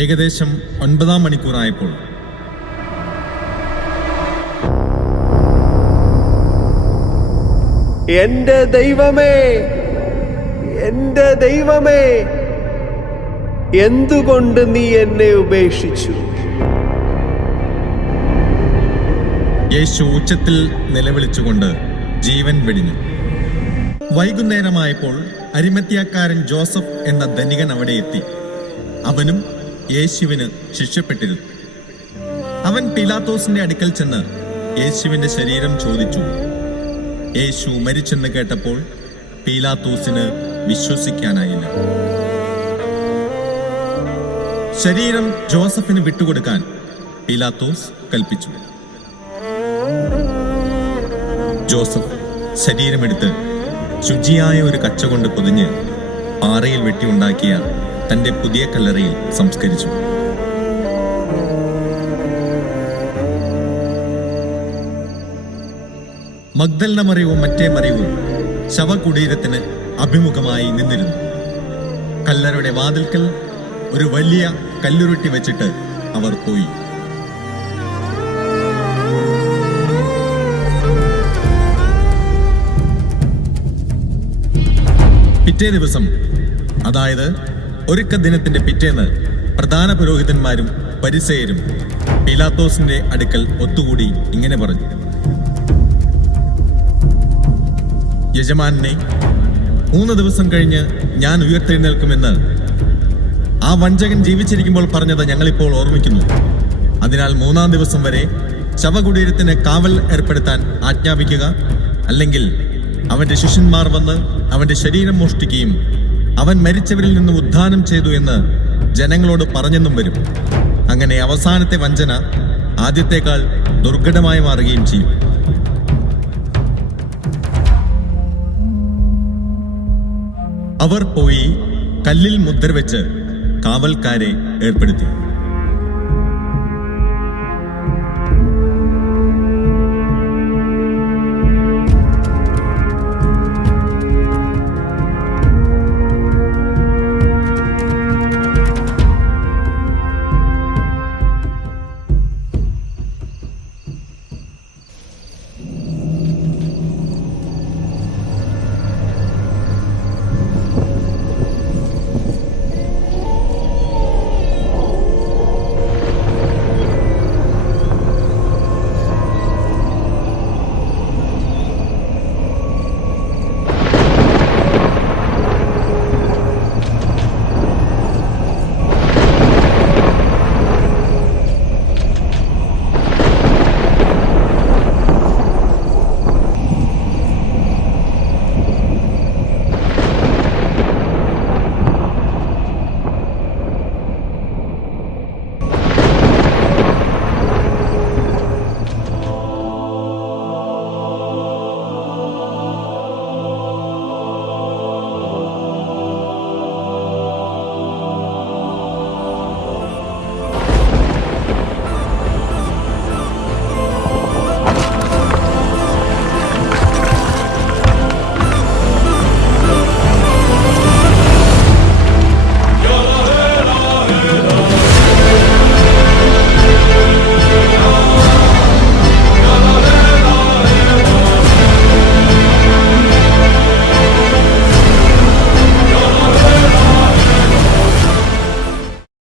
ഏകദേശം 9-ാം മണിക്കൂറായപ്പോൾ എന്റെ ദൈവമേ, എന്റെ ദൈവമേ, എന്തുകൊണ്ട് നീ എന്നെ ഉപേക്ഷിച്ചു? യേശു ഉച്ചത്തിൽ നിലവിളിച്ചുകൊണ്ട് ജീവൻ വെടിഞ്ഞു. വൈകുന്നേരമായപ്പോൾ അരിമത്യാക്കാരൻ ജോസഫ് എന്ന ധനികൻ അവിടെ എത്തി. അവനും യേശുവിന് ശിക്ഷപ്പെട്ടിരുന്നു. അവൻ പീലാത്തോസിന്റെ അടുക്കൽ ചെന്ന് യേശുവിന്റെ ശരീരം ചോദിച്ചു. യേശു മരിച്ചെന്ന് കേട്ടപ്പോൾ പീലാത്തോസിന് വിശ്വസിക്കാനായില്ല. ശരീരം ജോസഫിന് വിട്ടുകൊടുക്കാൻ പീലാത്തോസ് കൽപ്പിച്ചു. ജോസഫ് ശരീരമെടുത്ത് ശുചിയായ ഒരു കച്ച കൊണ്ട് പൊതിഞ്ഞ് പാറയിൽ വെട്ടിയുണ്ടാക്കിയ തന്റെ പുതിയ കല്ലറയിൽ സംസ്കരിച്ചു. മഗ്ദലന മറിയവും മറ്റേ മറിയവും ശവകുടീരത്തിന് അഭിമുഖമായി നിന്നിരുന്നു. കല്ലറയുടെ വാതിൽക്കൽ ഒരു വലിയ കല്ലുരുട്ടി വെച്ചിട്ട് അവർ പോയി. പിറ്റേ ദിവസം, അതായത് ഒരുക്ക ദിനത്തിന്റെ പിറ്റേന്ന്, പ്രധാന പുരോഹിതന്മാരും പരിസേയരും പീലാത്തോസിന്റെ അടുക്കൽ ഒത്തുകൂടി ഇങ്ങനെ പറഞ്ഞു: യജമാനനെ, 3 ദിവസം കഴിഞ്ഞ് ഞാൻ ഉയർത്തെഴുന്നേൽക്കുമെന്ന് ആ വഞ്ചകൻ ജീവിച്ചിരിക്കുമ്പോൾ പറഞ്ഞത് ഞങ്ങളിപ്പോൾ ഓർമ്മിക്കുന്നു. അതിനാൽ 3-ാം ദിവസം വരെ ശവകുടീരത്തിന് കാവൽ ഏർപ്പെടുത്താൻ ആജ്ഞാപിക്കുക. അല്ലെങ്കിൽ അവന്റെ ശിഷ്യന്മാർ വന്ന് അവന്റെ ശരീരം മോഷ്ടിക്കുകയും അവൻ മരിച്ചവരിൽ നിന്ന് ഉദ്ധാനം ചെയ്തു എന്ന് ജനങ്ങളോട് പറഞ്ഞെന്നും വരും. അങ്ങനെ അവസാനത്തെ വഞ്ചന ആദ്യത്തേക്കാൾ ദുർഘടമായി മാറുകയും ചെയ്യും. അവർ പോയി കല്ലിൽ മുദ്ര വെച്ച് കാവൽക്കാരെ ഏർപ്പെടുത്തി.